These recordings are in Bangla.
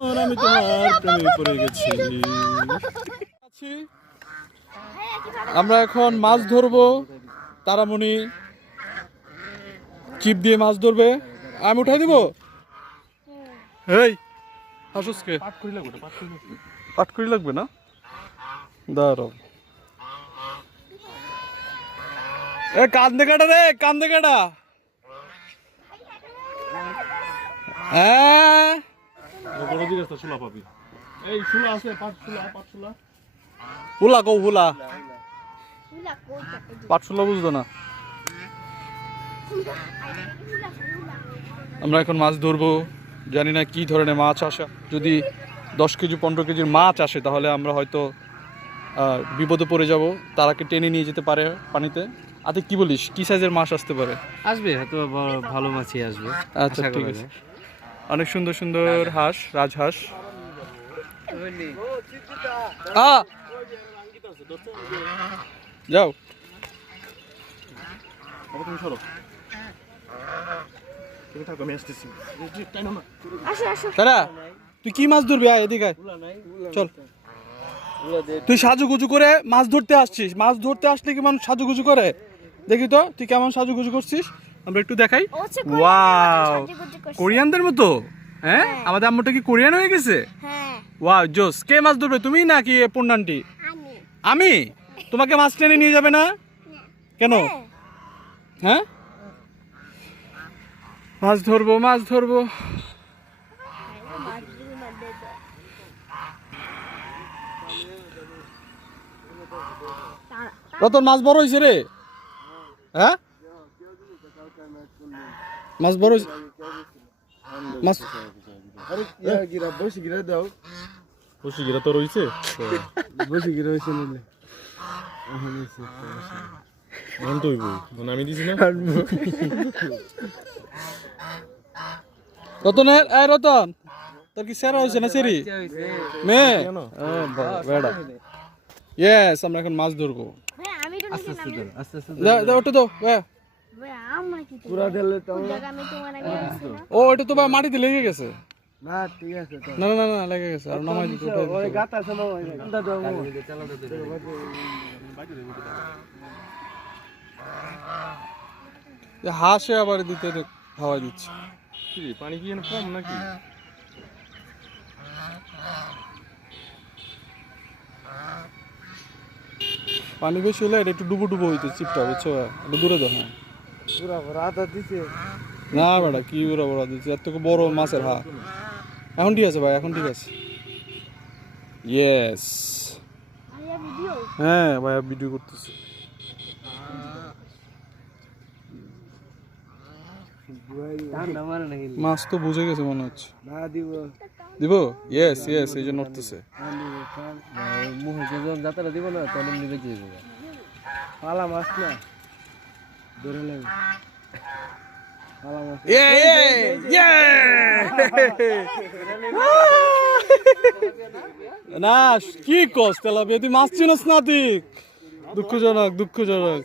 আর আমি তোমার প্রেমে পড়ে গেছি। আমরা এখন মাছ ধরবো। তারামণি চিপ দিয়ে মাছ ধরবে, আমি উঠাই দিব। এই হাসুসকে পাট করি লাগবে না, দাঁড়াও। এ কান্দে কাটা রে, কান্দে কাটা। হ্যাঁ হুলা কৌ হুলা, পাটশুলা বুঝতো না। আমরা এখন মাছ ধরবো, জানি না কি ধরনের মাছ আসে। যদি 10 কেজি 15 কেজির মাছ আসে তাহলে আমরা হয়তো বিপদে পড়ে যাব। তারাকে টেনে নিয়ে যেতে পারে পানিতে। আতে কি বলিস, কি সাইজের মাছ আসতে পারে? আসবে হয়তো ভালো মাছই আসবে। আচ্ছা ঠিক আছে। অনেক সুন্দর সুন্দর হাঁস, রাজহাঁস। যাও তারা, তুই কি মাছ ধরবি? আয় এদিকে চল। তুই সাজুগুজু করে মাছ ধরতে আসছিস। মাছ ধরতে আসলে কি মানুষ সাজুগুজু করে? দেখি তো তুই কেমন সাজুগুজু করছিস, আমরা একটু দেখাই। ওয়াও, কোরিয়ানদের মতো। হ্যাঁ, আমাদের আম্মুটা কি কোরিয়ান হয়ে গেছে? ওয়াও জোস। কে মাছ ধরবে, তুমি নাকি পূর্ণান্টি? আমি। তোমাকে মাছ টেনে নিয়ে যাবে না কেন? হ্যাঁ, মাছ ধরবো মাছ ধরবো। রতন মাছ বড় হয়েছে রে। হ্যাঁ, মাছ বড় হয়েছে। মাছ বসে গিরা দাও, বসে গিরা তো রয়েছে, বসে গিরা হয়েছে নিলে এখন তো মানে আমি দিছি না। রতনের, এই রতন, তোর কি সেরা হয়েছে না সেরি মেয়ে? বেড়া। ইয়েস, আমরা এখন মাছ ধরবো। ওটা তো ও, এটা তো মাটিতে লেগে গেছে। না ঠিক আছে, না না না লেগে গেছে, আর নামাই দিতে ওই গাত আছে না, ওই হাঁসে আবার দিতে খাওয়া দিচ্ছে। পানি কি কম নাকি? পানি বেশি হলে এটা একটু ডুবো ডুবো হইতে চিপটা, বুঝছো? একটু দূরে দেখো। পুরা রাত দিছে না বেটা, কি ওরা বড় দিচ্ছে, এত বড় মাছের হা। এখন ঠিক আছে ভাই, এখন ঠিক আছে। ইয়েস, হ্যাঁ ভাইয়া ভিডিও করতেছি। মাছ তো বুঝে গেছে মনে হচ্ছে। না দিব দিব? ইয়েস ইয়েস, এই জন্য উঠতেছে। যাত্রা দিব না তাহলে নিবে কি দিব? পালা মাছ না ধরে নেবে, পালা মাছ। না কি কস তেলাপিয়া, তুই মাছ চিনস না? তুই দুঃখজনক, দুঃখজনক।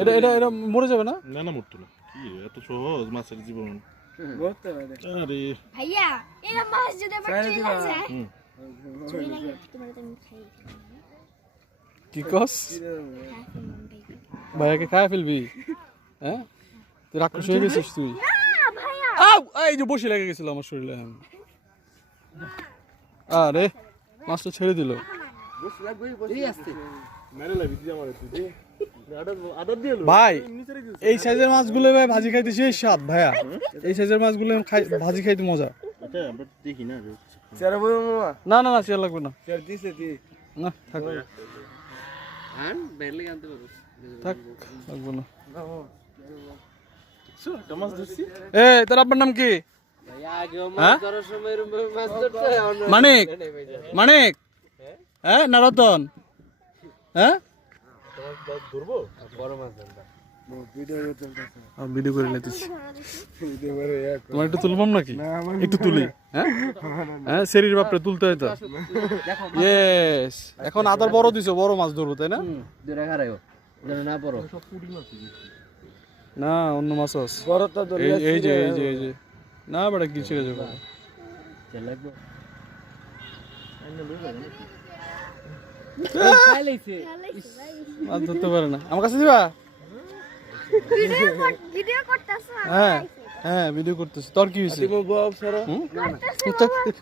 এটা এটা এটা মরে যাবে না? না না, মরতো না। কি এত সহজ মাছের জীবন? আরে ভাইয়া, এরা মাছ যদি আবার চলে যায়, চলে লাগে তোমার তো আমি খাই। কি কস? ভাইয়াকে খায় ফেলবি? হ্যাঁ, তুই রাক্ষস হয়ে গেছিস তুই। না ভাইয়া, আউ, এই যে বসে লেগে গেছিল আমার শরীরে। আরে মাছটা ছেড়ে দিল। ভাই এই সাইজের মাছগুলো ভাই ভাজি খাইতে সেই স্বাদ ভাইয়া। এই সাইজের মাছগুলো ভাজি খাইতে মজা। দেখি না, চেরা বই মামা, না না না, চেয়ার লাগবে না। চের দিছে দি না থাক আন বেরলে আনতে পারো। থাক, লাগবে না। মাছ ধরছি। এ তোর আব্বার নাম কি? ভাইয়া আগে মাছ ধরার সময় এরকম মাছ ধরতে হয়। মানিক, মানিক, হ্যাঁ না রতন? হ্যাঁ, ধরবো বড় মাছ ধরবা। ভিডিও চলতেছে, ভিডিও করে নিতেছি। ভিডিও করে এক তোমার একটু তুলবাম নাকি? না আমার একটু তুলি। হ্যাঁ হ্যাঁ, শরীর বাপরে তুলতে হইতো। ইয়েস, এখন আদার বড় দিছো, বড় মাছ ধরবো তাই না? দূরে খারাইও যেন না পড়ো। না অন্য মাছ আছে বড়টা ধরে এই যে এই যে এই যে না বেটা কি ছেড়ে যাবে লাগবে মাছ ধরতে পারে না আমার কাছে দিবা ভিডিও করতেছ হ্যাঁ হ্যাঁ ভিডিও করতেছি তোর কি হয়েছে তুমি বাপ সারা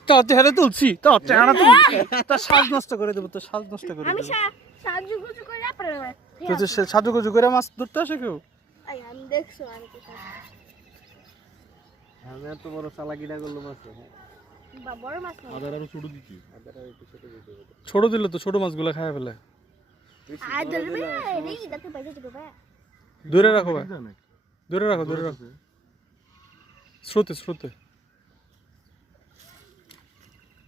তোর চেহারা তুলছি তোর চেহারা তুলছি তোর সাজ নষ্ট করে দেবো তোর সাজ নষ্ট করে আমি দেবো সাজুগুজু করে আপনার তো সাজুগুজু করে মাছ ধরতে আসে কেউ আমি দেখছো আমি কি আমি এত বড় চালাকিটা করলাম আছে বা বড় মাছ না আদার আরো ছোট দিচ্ছি ছোট দিলে তো ছোট মাছগুলো খায় ফেলে আর ধরবে এই দেখতে পাইছে তো ভাই দূরে রাখো ভাই দূরে রাখো স্রোতে স্রোতে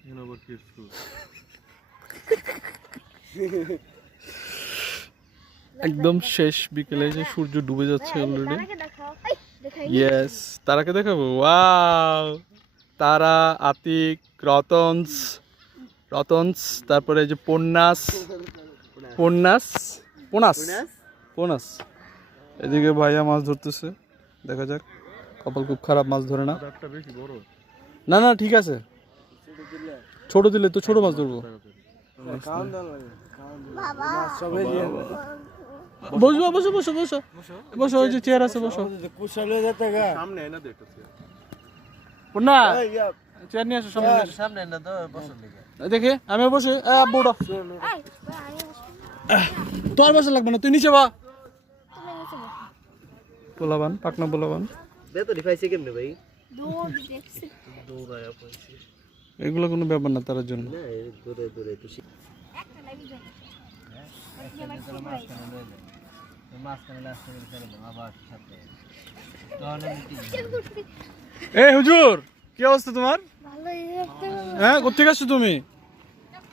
এনে আবার কি একটু একদম শেষ বিকেলে যে সূর্য ডুবে যাচ্ছে অলরেডি তারাকে দেখাও এই দেখাই ইয়েস তারাকে দেখাবো ওয়াও তারা আতিক রতনস তারপরে এই যে পোনাস এদিকে ভাইয়া মাছ ধরতেছে দেখা যাক কপাল খুব খারাপ মাছ ধরে না আদারটা বেশি বড় না না ঠিক আছে ছোট দিলে তো ছোট মাছ ধরবো খাওয়ান দাও মাছ সবাই দিয়ে বসবো বসো বসো বসো বসো ওই যে চেয়ার আছে বসো কুশলে যেতে গা সামনে এনে দে একটা পোনা চেয়ার নিয়ে আসো সামনে নিয়ে আসো। সামনে না তো বসুন দিকে দেখে আমি বসে বুড়ো এই আমি তোর বসে লাগবে না তুই নিচে বা তুমি নিচে বসো পোলাবান পাকনা পোলাবান বেতরি পাইছে কেমনে ভাই দৌড় দেখছি দৌড়ায়া পাইছে এগুলো কোনো ব্যাপার না তার জন্য না এই দূরে দূরে তো একটা লাগি যায় মাছ কানে আসতে গেলে আবার সাথে এই হুজুর কি অবস্থা তোমার ভালোই দেখতে হ্যাঁ কোথেকে আসছো তুমি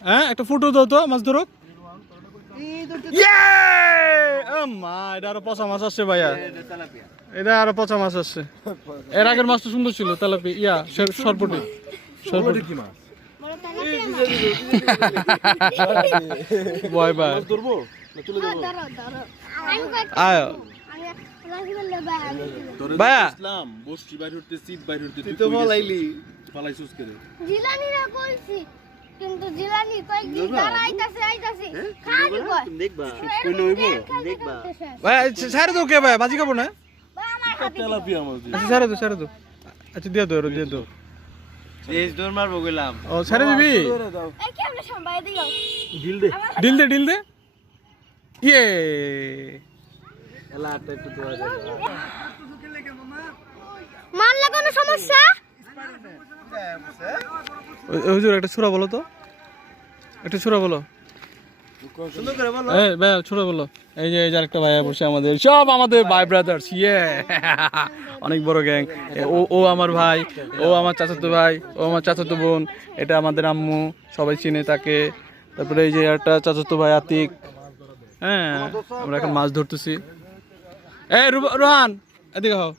হ্যাঁ একটা ফটো দাও তো মাছ ধরো মা এটা আরো পচা মাছ আসছে ভাইয়া এটা আরো পচা মাছ আসছে এর আগের মাছটা সুন্দর ছিল তেলাপি সরপটি কি মাছ বড় তালা বাই বাই ধরবো না তুলে দেবো দাঁড়াও আমি কই আয় আমি লাগি বললে ভাই আমি ভাইয়া ইসলাম বসছি বাইরে উঠতে সিট বাইরে উঠতে তুই তো বলাইলি পালাইছিস করে জিলানিরা কইছি কিন্তু জিলানি কয়েকদিন দাঁড়াইতাছে আইতাছে খালি কয় দেখবা কই নইবো দেখবা ভাই ছেড়ে দাও কে ভাই বাজি খাবো না ভাই আমার হাতে তেলাপিয়া মাছ দিয়ে আচ্ছা ছেড়ে দাও আচ্ছা দিয়ে দাও তেজ দৌড় মারবো গেলাম ও ছেড়ে দিবি এই কেমনে সম্ভাই দিও ডিল দে ইয়ে এলা আটটা একটু দোয়া যাবে মারলে কোনো সমস্যা হুজুর একটা ছুরা বলো তো একটা ছুরা বলো সুন্দর করে বলো এই ভাই ছুরা বলো এই যে আরেকটা ভাইয়া বসে আমাদের সব আমাদের ভাই ব্রাদার্স ইয়ে অনেক বড় গ্যাং ও আমার ভাই ও আমার চাচাতো ভাই ও আমার চাচাতো বোন এটা আমাদের আম্মু সবাই চিনে তাকে তারপরে এই যে একটা চাচাতো ভাই আতিক হ্যাঁ আমরা এখন মাছ ধরতেছি এই রোহান এদিকে হও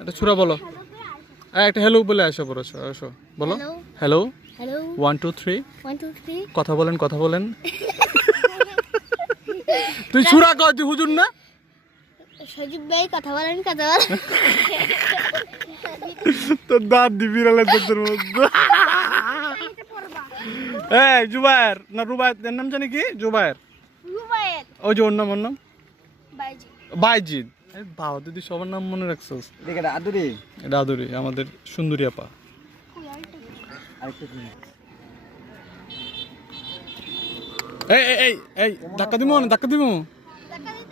একটা ছুরা বলো একটা হ্যালো বলে আসো বলো আসো বলো হ্যালো হ্যালো 1 2 3 1 2 3 কথা বলেন তুই ছুরা কয় তুই হুজুর না সজীব ভাই কথা বলেন তোর দাঁত দি বিড়ালের দাঁতের মধ্যে এই জুবায়ের না রুবায়ের এর নাম জানি কি জুবায়ের রুবায়েত ওই যে ওর নাম বাইজি বাইজিদ বাবা দিদি সবার নাম মনে রাখছোস দেখে আদুরি এটা আদরি আমাদের সুন্দরী আপা এই এই এই এই ধাক্কা দিমু ধাক্কা দিতে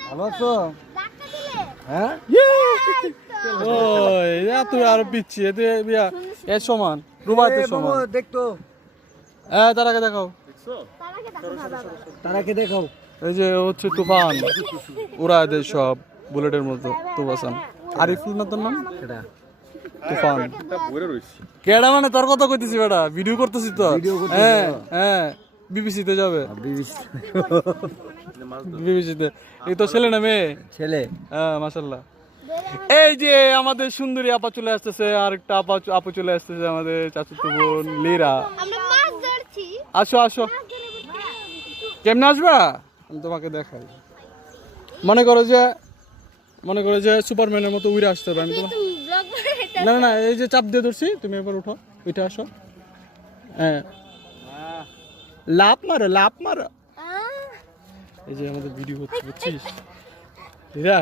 ভালো আছো ধাক্কা দিলে হ্যাঁ ওই তুই আর পিচ্ছি এতে বিয়া এ সমান রুবায়েতের সমান দেখতো তারাকে দেখাও তারাকে দেখো বাবা তারাকে দেখাও এই যে হচ্ছে তুফান উড়ায় দেয় সব বুলেটের মতো তুফান আরিফুল না তোর নাম তুফান ভরে রইছি কেডা মানে তোর কথা কইতেছি বেটা ভিডিও করতেছি তো হ্যাঁ হ্যাঁ বিবিসিতে যাবে বিবিসিতে এই তো ছেলে না মেয়ে ছেলে হ্যাঁ মাশাআল্লাহ এই যে আমাদের সুন্দরী আপা চলে আসতেছে আর একটা আপু চলে আসতেছে আমাদের চাচাতো বোন লীরা আমরা মাছ ধরছি আসো কেমনে আসবা আমি তোমাকে দেখাই মনে করে যে সুপারম্যানের মতো উড়ে আসতে হবে। আমি তোমার তুমি ব্লগ করে এটা না না না, এই যে চাপ দিয়ে ধরছি, তুমি এবার উঠো, উঠে আসো। হ্যাঁ, লাভ মারো, লাভ মারো। এই যে আমাদের ভিডিও হচ্ছে, বুঝছিস? হীরা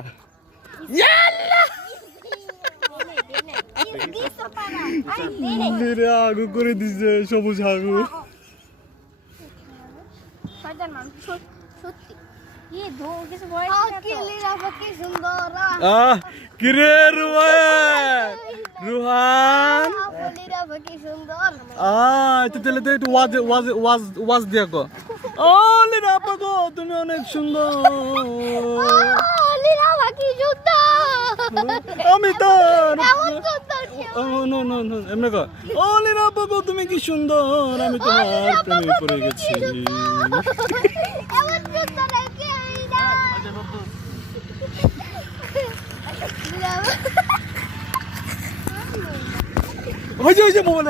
হীরা আগু করে দিছে, সবুজ আগু। কিরে রুহান, রুহান তো তাহলে তো একটু ওয়াজ ওয়াজ ওয়াজ ওয়াজ দিয়ে গো। ও লিরা পাগো তুমি অনেক সুন্দর, আমি তো নো নো নো এমনি গো। ও লিরা পাগো তুমি কি সুন্দর, আমি তোমার প্রেমে পড়ে গেছি। হয়েছে হয়েছে, মোবাইল